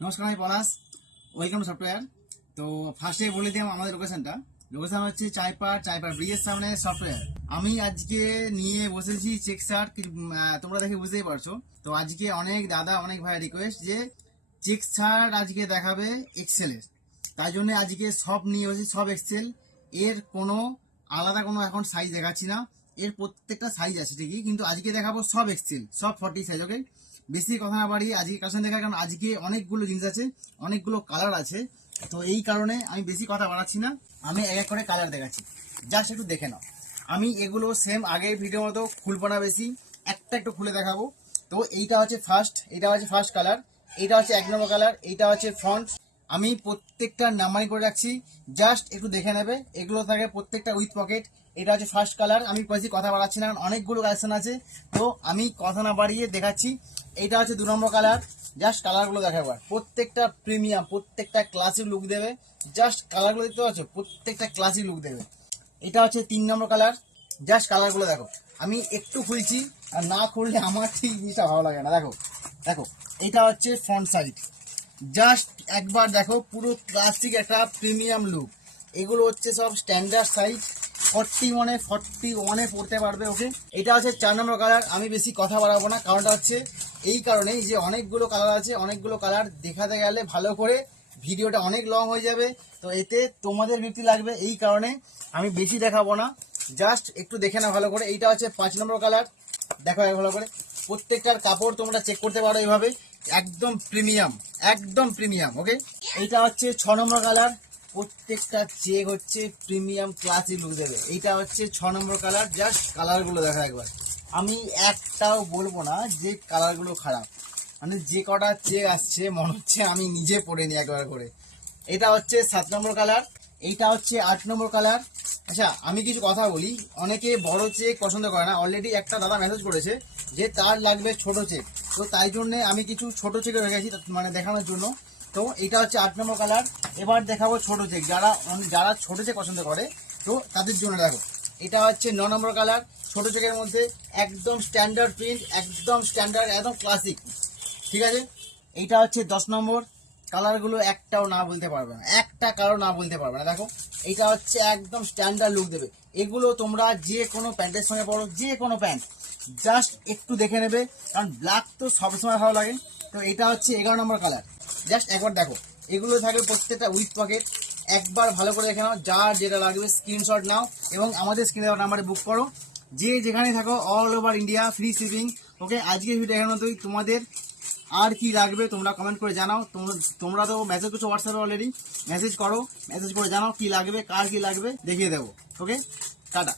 নমস্কার, আমি পলাশ। Welcome to software. তো ফার্স্টে বলে দিলাম আমাদের লোকেশন হচ্ছে চাইপার ব্রিজের সামনে সফটওয়্যার। আমি আজকে নিয়ে বসেছি চেক শার্ট, তোমরা দেখে বুঝতেই পারছো। তো আজকে অনেক দাদা অনেক ভাই রিকোয়েস্ট যে চেক শার্ট আজকে দেখাবে এক্সেলের, তাই জন্য আজকে সব নিয়ে বসেছি, সব এক্সেল। এর কোনো আলাদা কোনো এখন সাইজ দেখাচ্ছি না, এর প্রত্যেকটা সাইজ আছে ঠিকই, কিন্তু আজকে দেখাবো সব এক্সেল, সব 40 সাইজ। ওকে, বেশি কথা না বাড়িয়ে আজকে কালেকশন দেখা, কারণ আজকে অনেকগুলো জিনিস আছে, অনেকগুলো কালার আছে। তো এই কারণে আমি বেশি কথা বাড়াচ্ছি না, আমি এক এক করে কালার দেখাচ্ছি, জাস্ট একটু দেখে নাও। আমি এগুলো সেম আগের ভিডিও মতো খুলবো না বেশি, একটা একটু খুলে দেখাবো। তো এইটা হচ্ছে ফার্স্ট কালার, এইটা হচ্ছে 1 নম্বর কালার, এইটা হচ্ছে ফ্রন্ট। আমি প্রত্যেকটা নাম্বারিং করে রাখছি, জাস্ট একটু দেখে নেবে। এগুলো থাকে প্রত্যেকটা উইথ পকেট। এটা হচ্ছে ফার্স্ট কালার। আমি বেশি কথা বাড়াচ্ছি না, কারণ অনেকগুলো কালেকশন আছে, তো আমি কথা না বাড়িয়ে দেখাচ্ছি। এইটা হচ্ছে 2 নম্বর কালার, জাস্ট কালারগুলো দেখাবার, প্রত্যেকটা প্রিমিয়াম, প্রত্যেকটা ক্লাসিক লুক দেবে। জাস্ট কালারগুলো দেখতে পাচ্ছ, প্রত্যেকটা ক্লাসিক লুক দেবে। এটা হচ্ছে 3 নম্বর কালার, জাস্ট কালারগুলো দেখো। আমি একটু খুলছি, আর না খুললে আমার ঠিক জিনিসটা ভালো লাগে না। দেখো দেখো, এটা হচ্ছে ফ্রন্ট সাইড, জাস্ট একবার দেখো, পুরো ক্লাসিক একটা প্রিমিয়াম লুক। এগুলো হচ্ছে সব স্ট্যান্ডার্ড সাইজ, 41-41-এ পড়তে পারবে। ওকে, এটা হচ্ছে 4 নম্বর কালার। আমি বেশি কথা বাড়াবো না, কারণটা হচ্ছে এই কারণেই যে অনেকগুলো কালার আছে, অনেকগুলো কালার দেখাতে গেলে ভালো করে ভিডিওটা অনেক লং হয়ে যাবে, তো এতে তোমাদের বিরক্তি লাগবে। এই কারণে আমি বেশি দেখাবো না, জাস্ট একটু দেখে না ভালো করে। এইটা হচ্ছে 5 নম্বর কালার, দেখো ভালো করে। প্রত্যেকটার কাপড় তোমরা চেক করতে পারো এইভাবে, একদম প্রিমিয়াম, একদম প্রিমিয়াম। ওকে, এইটা হচ্ছে 6 নম্বর কালার, প্রত্যেকটা চেক হচ্ছে প্রিমিয়াম ক্লাসিক লুক দেবে। এইটা হচ্ছে 6 নম্বর কালার, জাস্ট কালারগুলো দেখা একবার। আমি একটাও বলবো না যে কালারগুলো খারাপ, মানে যে কটা চেক আসছে মনে হচ্ছে আমি নিজে পরে নিই একবার করে। এটা হচ্ছে 7 নম্বর কালার, এইটা হচ্ছে 8 নম্বর কালার। আচ্ছা, আমি কিছু কথা বলি, অনেকে বড় চেক পছন্দ করে না। অলরেডি একটা দাদা মেসেজ করেছে যে তার লাগবে ছোট চেক, তো তাই জন্য আমি কিছু ছোট চেকে রেখেছি, মানে দেখানোর জন্য। তো এটা হচ্ছে 8 নম্বর কালার। এবার দেখাবো ছোট চেক, যারা যারা ছোট চেক পছন্দ করে, তো তাদের জন্য দেখো। এটা হচ্ছে 9 নম্বর কালার, ছোট চেকের মধ্যে একদম স্ট্যান্ডার্ড প্রিন্ট, একদম স্ট্যান্ডার্ড, একদম ক্লাসিক। ঠিক আছে, এইটা হচ্ছে 10 নম্বর। কালারগুলো একটাও না বলতে পারবে না, একটা কালার না বলতে পারবে না। দেখো, এইটা হচ্ছে একদম স্ট্যান্ডার্ড লুক দেবে। এগুলো তোমরা যে কোনো প্যান্টের সঙ্গে পরো, যে কোনো প্যান্ট, জাস্ট একটু দেখে নেবে, কারণ ব্ল্যাক তো সবসময় ভালো লাগে। তো এটা হচ্ছে 11 নম্বর কালার, জাস্ট একবার দেখো। এগুলো থাকবে প্রত্যেকটা উইথ পকেট, একবার ভালো করে দেখে নাও। যার যেটা লাগবে স্ক্রিনশট নাও এবং আমাদের স্ক্রিনে নাম্বারে বুক করো। যে যেখানে থাকো, all over India free shipping. Okay, আজকের ভিডিও দেখার মতোই। তোমাদের আর কি লাগবে তোমরা কমেন্ট করে জানাও। তোমরা তো মেসেজ করছো হোয়াটসঅ্যাপে অলরেডি, মেসেজ করো, মেসেজ করে জানাও কি লাগবে, কার কি লাগবে দেখিয়ে দেবো। ওকে, টাটা।